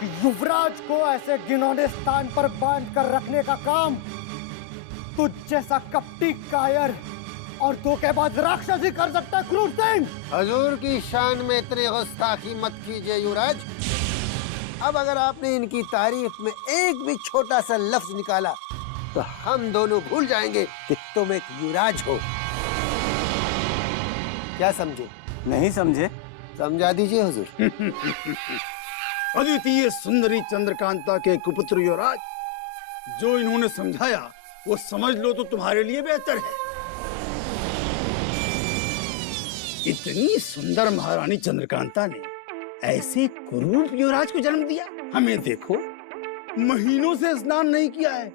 कि युवराज को ऐसे घिनौने स्थान पर बांध कर रखने का काम तुझ जैसा कपटी, कायर और धोखेबाज राक्षस ही कर सकता है क्रूर सिंह। हजूर की शान में इतने गुस्ताखी मत कीजिए युवराज। अब अगर आपने इनकी तारीफ में एक भी छोटा सा लफ्ज निकाला तो हम दोनों भूल जाएंगे कि तुम एक युवराज हो। क्या समझे? नहीं समझे? समझा दीजिए हुजूर। अद्वितीय सुंदरी चंद्रकांता के कुपुत्र युवराज, जो इन्होंने समझाया वो समझ लो तो तुम्हारे लिए बेहतर है। इतनी सुंदर महारानी चंद्रकांता ने ऐसे कुरूप युवराज को जन्म दिया। हमें देखो, महीनों से स्नान नहीं किया है,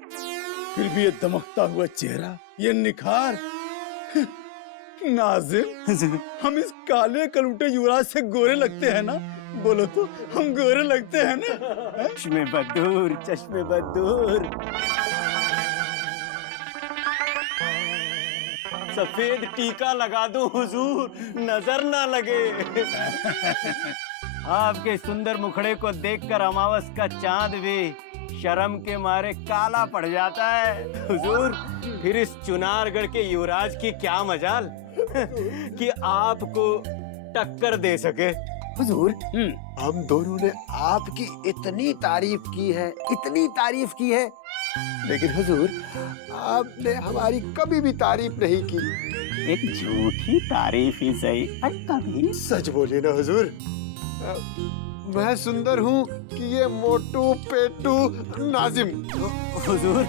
फिर भी ये दमकता हुआ चेहरा, ये निखार। नाज़िम, हम इस काले कलूटे युवराज से गोरे लगते हैं ना? बोलो तो, हम गोरे लगते हैं ना? चश्मे बदूर, चश्मे बदूर। सफेद टीका लगा दो हुजूर, नजर ना लगे। आपके सुंदर मुखड़े को देखकर अमावस का चांद भी शर्म के मारे काला पड़ जाता है। हुजूर, फिर इस चुनारगढ़ के युवराज की क्या मजाल कि आपको टक्कर दे सके। हुजूर, हम दोनों ने आपकी इतनी तारीफ की है, इतनी तारीफ की है, लेकिन हुजूर आपने हमारी कभी भी तारीफ नहीं की। एक झूठी तारीफ ही सही, पर कभी। सच बोलिए ना हुजूर। मैं सुंदर हूँ कि ये मोटू पेटू नाजिम? हुजूर,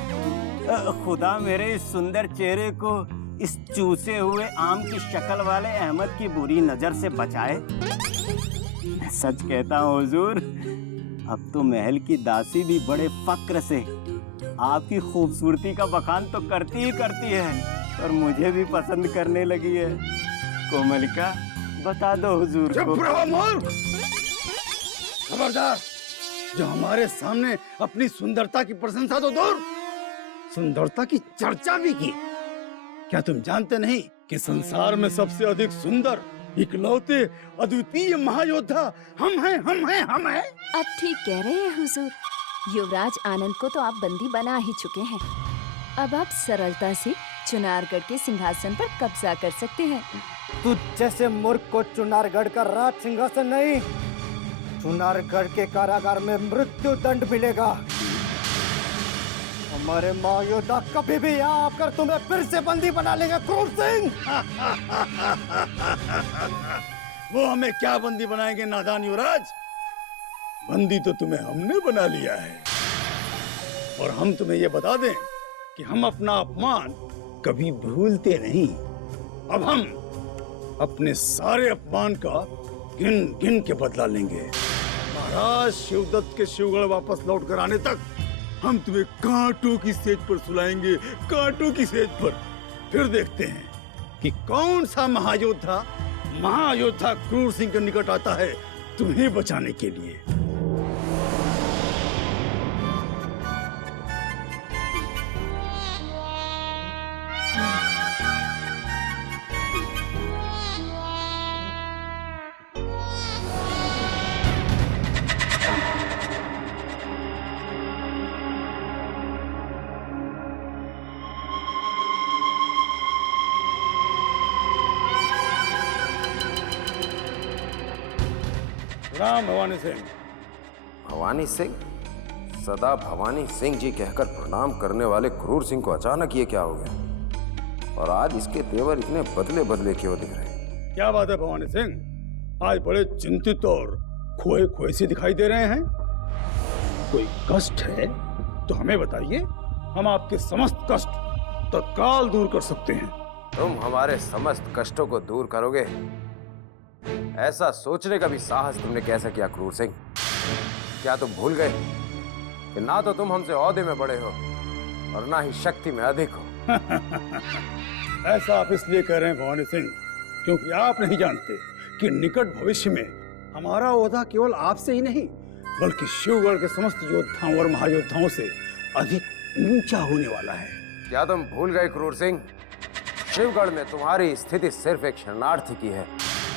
खुदा मेरे इस सुंदर चेहरे को इस चूसे हुए आम की शक्ल वाले अहमद की बुरी नजर से बचाए। मैं सच कहता हूँ हुजूर, अब तो महल की दासी भी बड़े फक्र से आपकी खूबसूरती का बखान तो करती ही करती है, पर मुझे भी पसंद करने लगी है। कोमलिका, बता दो हुजूर को। चुप रहो मूर्ख! खबरदार, जो हमारे सामने अपनी सुंदरता की प्रशंसा तो दूर, सुंदरता की चर्चा भी की। क्या तुम जानते नहीं कि संसार में सबसे अधिक सुंदर, इकलौते, अद्वितीय महायोद्धा हम हैं, हम हैं, हम हैं। अब ठीक कह रहे हैं हुजूर। युवराज आनंद को तो आप बंदी बना ही चुके हैं। अब आप सरलता से चुनारगढ़ के सिंहासन पर कब्जा कर सकते हैं। तुझ जैसे मूर्ख को चुनारगढ़ का राज सिंहासन नहीं, चुनारगढ़ के कारागार में मृत्यु दंड मिलेगा। हमारे महायोद्धा कभी भी यहाँ आकर तुम्हें फिर से बंदी बना लेंगे क्रूर सिंह। वो हमें क्या बंदी बनाएंगे नादान युवराज? बंदी तो तुम्हें हमने बना लिया है। और हम तुम्हें ये बता दें कि हम अपना अपमान कभी भूलते नहीं। अब हम अपने सारे अपमान का गिन गिन के बदला लेंगे। महाराज शिवदत्त के शिवगढ़ वापस लौट कर आने तक हम तुम्हें कांटों की सेज पर सुलाएंगे, कांटों की सेज पर। फिर देखते हैं कि कौन सा महायोद्धा क्रूर सिंह के निकट आता है तुम्हें बचाने के लिए। राम भवानी सिंह। भवानी सिंह? सदा भवानी सिंह जी कहकर प्रणाम करने वाले क्रूर सिंह को अचानक ये क्या हो गया? और आज इसके तेवर इतने बदले बदले क्यों दिख रहे हैं? क्या बात है भवानी सिंह, आज बड़े चिंतित और खोए खोए से दिखाई दे रहे हैं। कोई कष्ट है तो हमें बताइए, हम आपके समस्त कष्ट तत्काल दूर कर सकते हैं। तुम हमारे समस्त कष्टों को दूर करोगे, ऐसा सोचने का भी साहस तुमने कैसे किया क्रूर सिंह? क्या तुम भूल गए कि ना तो तुम हमसे ओहदे में बड़े हो और ना ही शक्ति में अधिक हो? ऐसा आप इसलिए कह रहे हैं भवानी सिंह, क्योंकि आप नहीं जानते कि निकट भविष्य में हमारा ओहदा केवल आपसे ही नहीं, बल्कि शिवगढ़ के समस्त योद्धाओं और महायोद्धाओं से अधिक ऊंचा होने वाला है। क्या तुम भूल गए क्रूर सिंह? शिवगढ़ में तुम्हारी स्थिति सिर्फ एक शरणार्थी की है,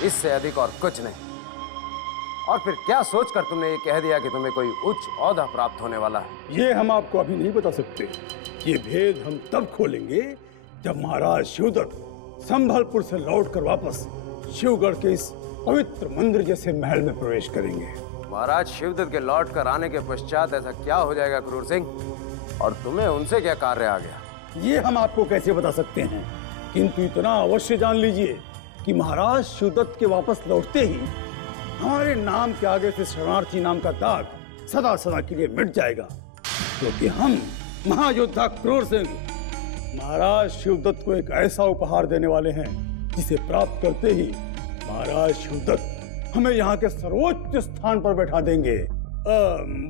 इससे अधिक और कुछ नहीं। और फिर क्या सोचकर तुमने ये कह दिया कि तुम्हें कोई उच्च ओहदा प्राप्त होने वाला है? ये हम आपको अभी नहीं बता सकते। ये भेद हम तब खोलेंगे जब महाराज शिवदत्त संभलपुर से लौटकर वापस शिवगढ़ के इस पवित्र मंदिर जैसे महल में प्रवेश करेंगे। महाराज शिवदत्त के लौट कर आने के पश्चात ऐसा क्या हो जाएगा क्रूर सिंह, और तुम्हें उनसे क्या कार्य आ गया? ये हम आपको कैसे बता सकते हैं, किंतु इतना अवश्य जान लीजिए कि महाराज शिवदत्त के वापस लौटते ही हमारे नाम के आगे से शरणार्थी नाम का दाग सदा सदा के लिए मिट जाएगा, क्योंकि हम महायोद्धा क्रूर सिंह महाराज शिवदत्त को एक ऐसा उपहार देने वाले हैं जिसे प्राप्त करते ही महाराज शिवदत्त हमें यहाँ के सर्वोच्च स्थान पर बैठा देंगे।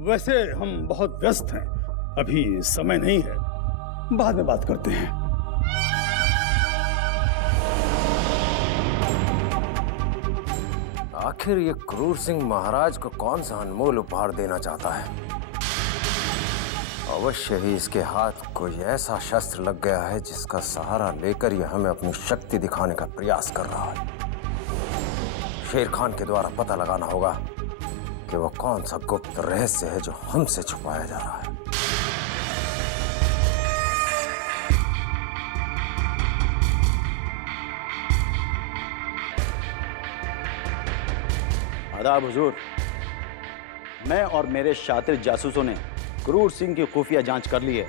वैसे हम बहुत व्यस्त हैं, अभी समय नहीं है, बाद में बात करते हैं। आखिर ये क्रूर सिंह महाराज को कौन सा अनमोल उपहार देना चाहता है? अवश्य ही इसके हाथ कोई ऐसा शस्त्र लग गया है जिसका सहारा लेकर यह हमें अपनी शक्ति दिखाने का प्रयास कर रहा है। शेर खान के द्वारा पता लगाना होगा कि वह कौन सा गुप्त रहस्य है जो हमसे छुपाया जा रहा है। आदाब हुजूर, मैं और मेरे शातिर जासूसों ने क्रूर सिंह की खुफिया जांच कर ली है,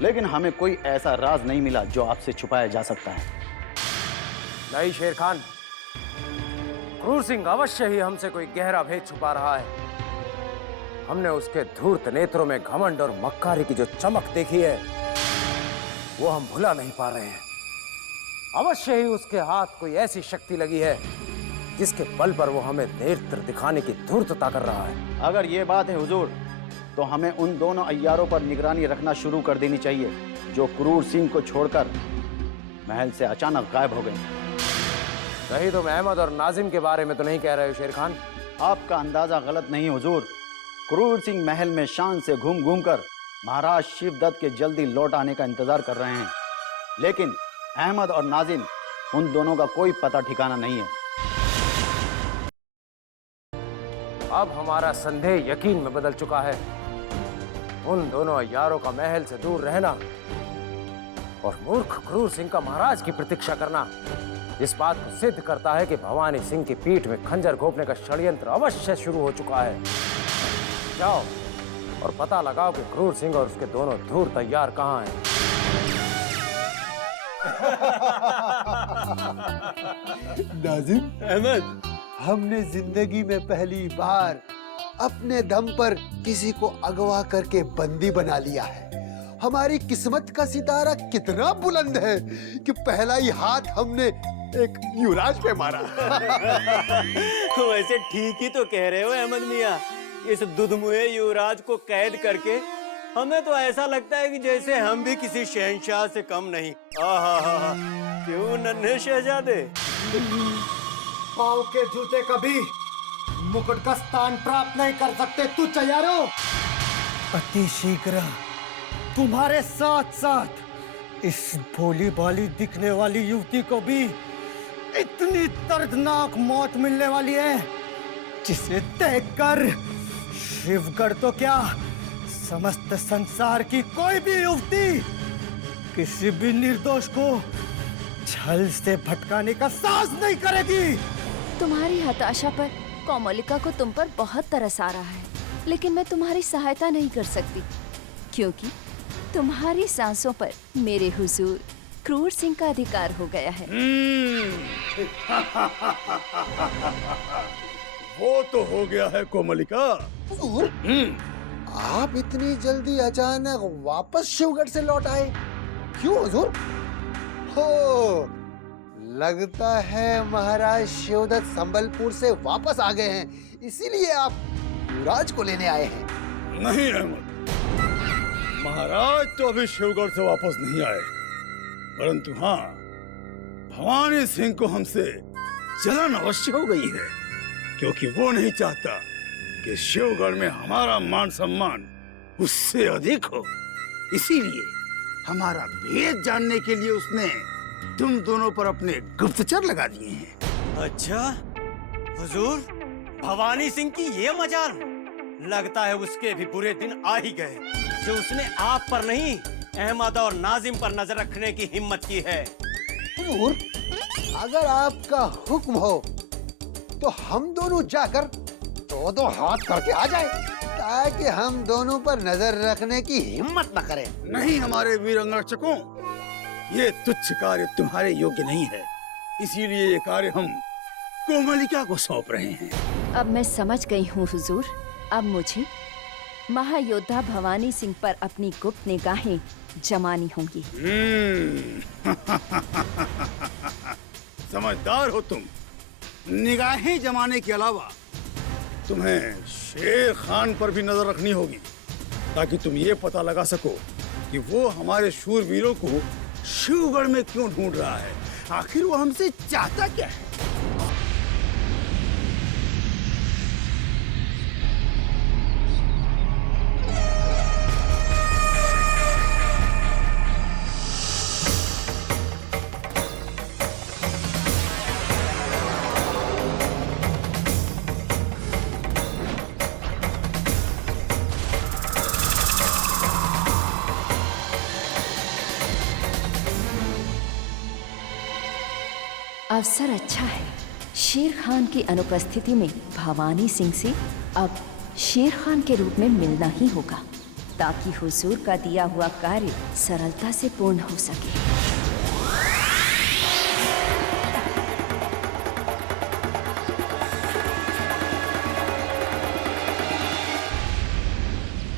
लेकिन हमें कोई ऐसा राज नहीं मिला जो आपसे छुपाया जा सकता है। नहीं शेर खान, क्रूर सिंह अवश्य ही हमसे कोई गहरा भेद छुपा रहा है। हमने उसके धूर्त नेत्रों में घमंड और मक्कारी की जो चमक देखी है वो हम भुला नहीं पा रहे हैं। अवश्य ही उसके हाथ कोई ऐसी शक्ति लगी है जिसके बल पर वो हमें नेत्र दिखाने की धूर्तता कर रहा है। अगर ये बात है हुजूर, तो हमें उन दोनों अय्यारों पर निगरानी रखना शुरू कर देनी चाहिए जो क्रूर सिंह को छोड़कर महल से अचानक गायब हो गए। कहीं तुम अहमद और नाजिम के बारे में तो नहीं कह रहे हो शेर खान? आपका अंदाजा गलत नहीं हुजूर। क्रूर सिंह महल में शान से घूम घूम कर महाराज शिवदत्त के जल्दी लौट आने का इंतजार कर रहे हैं, लेकिन अहमद और नाजिम, उन दोनों का कोई पता ठिकाना नहीं है। अब हमारा संदेह यकीन में बदल चुका है। उन दोनों अय्यारों का महल से दूर रहना और मूर्ख क्रूर सिंह का महाराज की प्रतीक्षा करना इस बात को सिद्ध करता है कि भवानी सिंह की पीठ में खंजर घोंपने का षड्यंत्र अवश्य शुरू हो चुका है। जाओ और पता लगाओ कि क्रूर सिंह और उसके दोनों धूर्त अय्यार कहाँ हैं। नाजिम, अहमद, हमने जिंदगी में पहली बार अपने दम पर किसी को अगवा करके बंदी बना लिया है। हमारी किस्मत का सितारा कितना बुलंद है कि पहला ही हाथ हमने एक युवराज पे मारा। वैसे ठीक ही तो कह रहे हो अहमद मियाँ। इस दुधमुहे युवराज को कैद करके हमें तो ऐसा लगता है कि जैसे हम भी किसी शहंशाह से कम नहीं। आहा, क्यों नन्हे शहजादे? पाँव के जूते कभी मुकुट का स्थान प्राप्त नहीं कर सकते। तू तैयारो, अति शीघ्र तुम्हारे साथ साथ इस भोली भाली दिखने वाली युवती को भी इतनी दर्दनाक मौत मिलने वाली है जिसे देखकर शिवगढ़ तो क्या, समस्त संसार की कोई भी युवती किसी भी निर्दोष को छल से भटकाने का साहस नहीं करेगी। तुम्हारी हताशा पर कोमलिका को तुम पर बहुत तरस आ रहा है, लेकिन मैं तुम्हारी सहायता नहीं कर सकती क्योंकि तुम्हारी सांसों पर मेरे हुजूर क्रूर सिंह का अधिकार हो गया है। वो तो हो गया है कोमलिका। हुजूर, आप इतनी जल्दी अचानक वापस शिवगढ़ से लौट आए, क्यों हुजूर? हो, लगता है महाराज शिवदत्त संबलपुर से वापस आ गए हैं, इसीलिए आप युवराज को लेने आए हैं। नहीं अहमद, महाराज तो अभी शिवगढ़ से वापस नहीं आए, परंतु हाँ, भवानी सिंह को हमसे जलन अवश्य हो गई है, क्योंकि वो नहीं चाहता कि शिवगढ़ में हमारा मान सम्मान उससे अधिक हो। इसीलिए हमारा भेद जानने के लिए उसने तुम दोनों पर अपने गुप्तचर लगा दिए हैं। अच्छा हुजूर, भवानी सिंह की ये मजाल, लगता है उसके भी बुरे दिन आ ही गए जो उसने आप पर नहीं अहमद और नाजिम पर नजर रखने की हिम्मत की है। हुजूर, अगर आपका हुक्म हो तो हम दोनों जाकर दो हाथ करके आ जाए ताकि हम दोनों पर नजर रखने की हिम्मत न करें। नहीं हमारे वीर अंगरक्षकों, ये तुच्छ कार्य तुम्हारे योग्य नहीं है, इसीलिए ये कार्य हम कोमलिका को सौंप रहे हैं। अब मैं समझ गई हूँ हुजूर। अब मुझे महायोद्धा भवानी सिंह पर अपनी गुप्त निगाहें जमानी होंगी। समझदार हो तुम। निगाहें जमाने के अलावा तुम्हें शेर खान पर भी नजर रखनी होगी ताकि तुम ये पता लगा सको कि वो हमारे शूरवीरों को शिवगढ़ में क्यों ढूंढ रहा है, आखिर वो हमसे चाहता क्या है। अवसर अच्छा है। शेर खान की अनुपस्थिति में भवानी सिंह से अब शेर खान के रूप में मिलना ही होगा ताकि हुजूर का दिया हुआ कार्य सरलता से पूर्ण हो सके।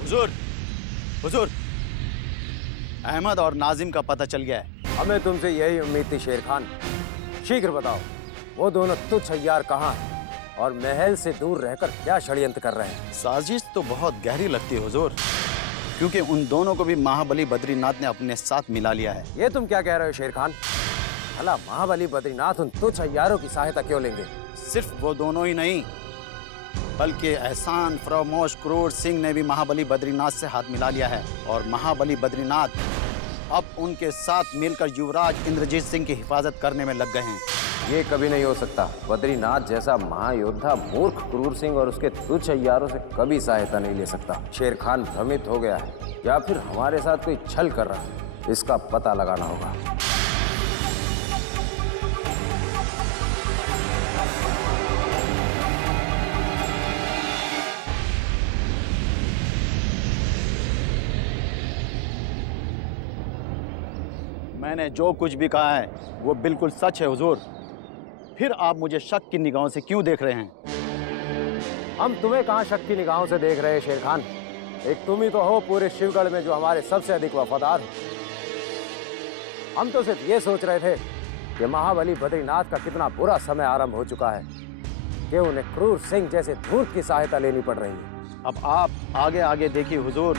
हुजूर, हुजूर, अहमद और नाजिम का पता चल गया है। हमें तुमसे यही उम्मीद थी शेर खान। शीघ्र बताओ, वो दोनों तुच्छ अय्यार कहाँ हैं और महल से दूर रहकर क्या षड्यंत्र कर रहे हैं? साजिश तो बहुत गहरी लगती है हुजूर, क्योंकि उन दोनों को भी महाबली बद्रीनाथ ने अपने साथ मिला लिया है। ये तुम क्या कह रहे हो शेर खान? भला महाबली बद्रीनाथ उन तुच्छ अय्यारों की सहायता क्यों लेंगे? सिर्फ वो दोनों ही नहीं, बल्कि एहसान फरामोश क्रूर सिंह ने भी महाबली बद्रीनाथ से हाथ मिला लिया है और महाबली बद्रीनाथ अब उनके साथ मिलकर युवराज इंद्रजीत सिंह की हिफाजत करने में लग गए हैं। ये कभी नहीं हो सकता। बद्रीनाथ जैसा महायोद्धा मूर्ख क्रूर सिंह और उसके तुच्छ अय्यारों से कभी सहायता नहीं ले सकता। शेर खान भ्रमित हो गया है या फिर हमारे साथ कोई छल कर रहा है, इसका पता लगाना होगा। मैंने जो कुछ भी कहा है वो बिल्कुल सच है हुजूर। फिर आप मुझे शक की निगाहों से क्यों देख रहे हैं? हम तुम्हें कहाँ शक की निगाहों से देख रहे हैं शेर खान? एक तुम ही तो हो पूरे शिवगढ़ में जो हमारे सबसे अधिक वफादार हो। हम तो सिर्फ ये सोच रहे थे कि महाबली बद्रीनाथ का कितना बुरा समय आरंभ हो चुका है कि उन्हें क्रूर सिंह जैसे धूर्त की सहायता लेनी पड़ रही है। अब आप आगे आगे देखिए हुजूर,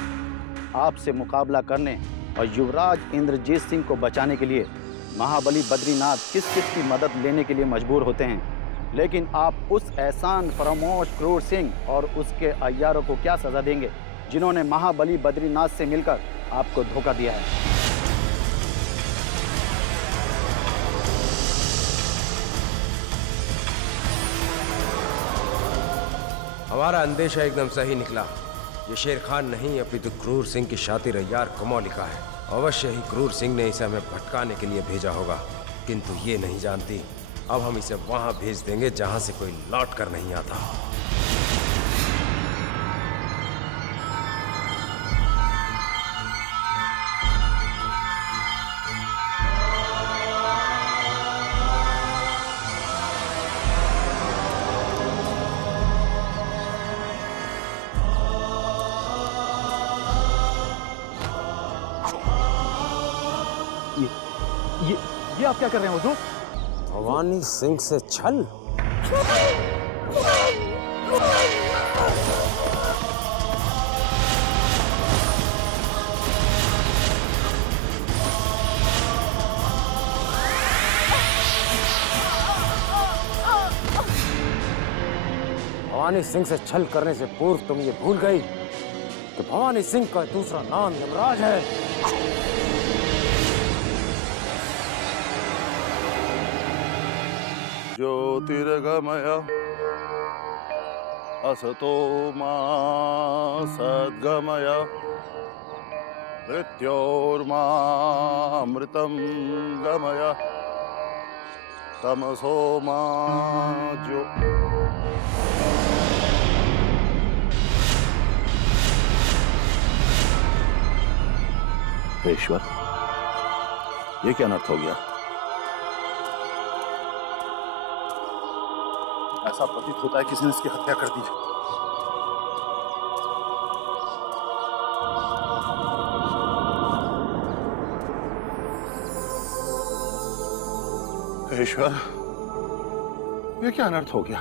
आपसे मुकाबला करने और युवराज इंद्रजीत सिंह को बचाने के लिए महाबली बद्रीनाथ किस किस की मदद लेने के लिए मजबूर होते हैं, लेकिन आप उस एहसान फरामोश क्रूर सिंह और उसके अय्यारों को क्या सजा देंगे जिन्होंने महाबली बद्रीनाथ से मिलकर आपको धोखा दिया है? हमारा अंदेशा एकदम सही निकला। ये शेर खान नहीं अपितु क्रूर सिंह की शातिर अय्यार कोमलिका है। अवश्य ही क्रूर सिंह ने इसे हमें भटकाने के लिए भेजा होगा, किंतु ये नहीं जानती अब हम इसे वहां भेज देंगे जहां से कोई लौट कर नहीं आता। ये आप क्या कर रहे हैं हुजूर? भवानी सिंह से छल? भवानी सिंह से छल करने से पूर्व तुम ये भूल गई कि भवानी सिंह का दूसरा नाम यमराज है। ज्योतिर्गमय असतो मा सद्गमय मृत्योर्मामृतं गमय तमसो मा ज्यो। हे ईश्वर, ये क्या अनर्थ हो गया? ऐसा प्रतीत होता है किसी ने इसकी हत्या कर दी है। हे ईश्वर, ये क्या अनर्थ हो गया?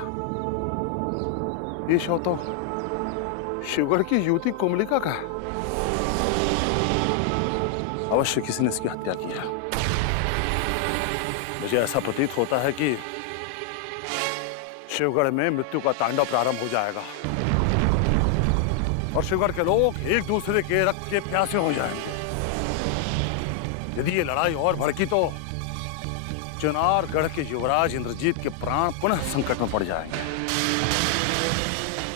ये शव तो शिवगढ़ की युवती कोमलिका का है। अवश्य किसी ने इसकी हत्या की है। मुझे ऐसा प्रतीत होता है कि शिवगढ़ में मृत्यु का तांडव प्रारंभ हो जाएगा और शिवगढ़ के लोग एक दूसरे के रक्त के प्यासे हो जाएंगे। यदि ये लड़ाई और भड़की तो चुनारगढ़ के युवराज इंद्रजीत के प्राण पुनः संकट में पड़ जाएंगे।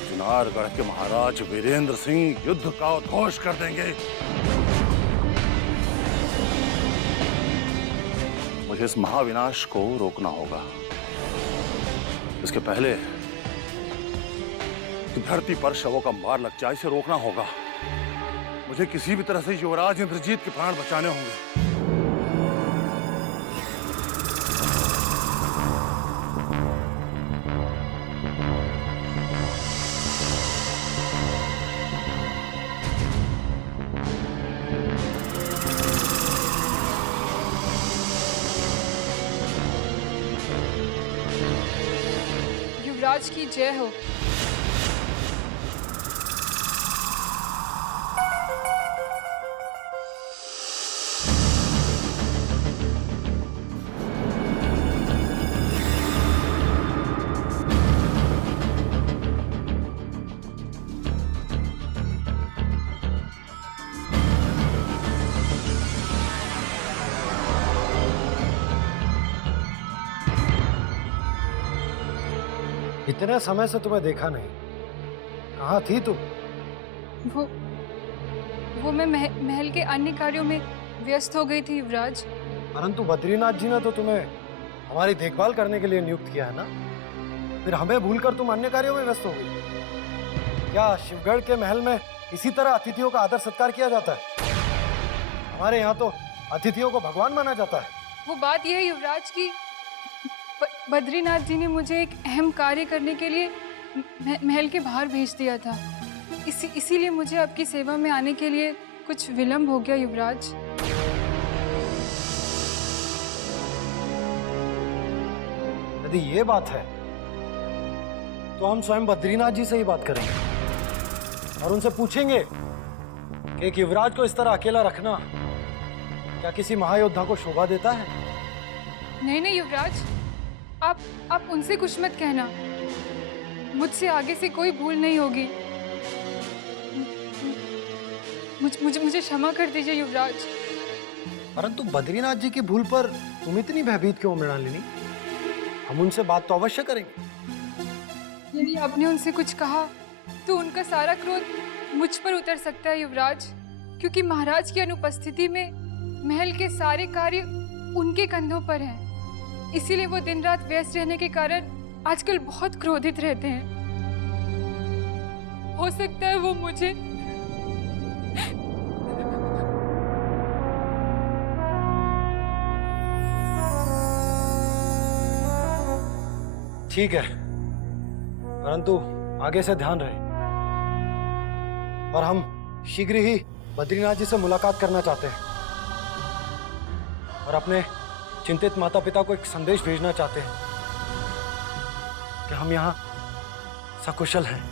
चुनारगढ़ के महाराज वीरेंद्र सिंह युद्ध का उद्घोष कर देंगे। मुझे इस महाविनाश को रोकना होगा। इसके पहले कि धरती पर शवों का मार लग जाए, इसे रोकना होगा। मुझे किसी भी तरह से युवराज इंद्रजीत के प्राण बचाने होंगे। युवराज की जय हो। इतने समय से तुम्हें देखा नहीं, कहाँ थी तुम? वो मैं महल के अन्य कार्यों में व्यस्त हो गई थी युवराज। परंतु बद्रीनाथ जी ने तो तुम्हें हमारी देखभाल करने के लिए नियुक्त किया है ना, फिर हमें भूलकर तुम अन्य कार्यों में व्यस्त हो गई। क्या शिवगढ़ के महल में इसी तरह अतिथियों का आदर सत्कार किया जाता है? हमारे यहाँ तो अतिथियों को भगवान माना जाता है। वो बात यह है युवराज की बद्रीनाथ जी ने मुझे एक अहम कार्य करने के लिए महल के बाहर भेज दिया था। इसीलिए मुझे आपकी सेवा में आने के लिए कुछ विलंब हो गया युवराज। यदि ये बात है तो हम स्वयं बद्रीनाथ जी से ही बात करेंगे और उनसे पूछेंगे कि एक युवराज को इस तरह अकेला रखना क्या किसी महायोद्धा को शोभा देता है? नहीं युवराज, आप उनसे कुछ मत कहना। मुझसे आगे से कोई भूल नहीं होगी। मुझे क्षमा कर दीजिए युवराज। परंतु बद्रीनाथ जी की भूल पर तुम इतनी भयभीत क्यों मृणालिनी? हम उनसे बात तो अवश्य करेंगे। यदि आपने उनसे कुछ कहा तो उनका सारा क्रोध मुझ पर उतर सकता है युवराज, क्योंकि महाराज की अनुपस्थिति में महल के सारे कार्य उनके कंधों पर हैं। इसीलिए वो दिन रात व्यस्त रहने के कारण आजकल बहुत क्रोधित रहते हैं। हो सकता है वो मुझे ठीक है, परंतु आगे से ध्यान रहे और हम शीघ्र ही बद्रीनाथ जी से मुलाकात करना चाहते हैं और अपने चिंतित माता पिता को एक संदेश भेजना चाहते हैं कि हम यहाँ सकुशल हैं।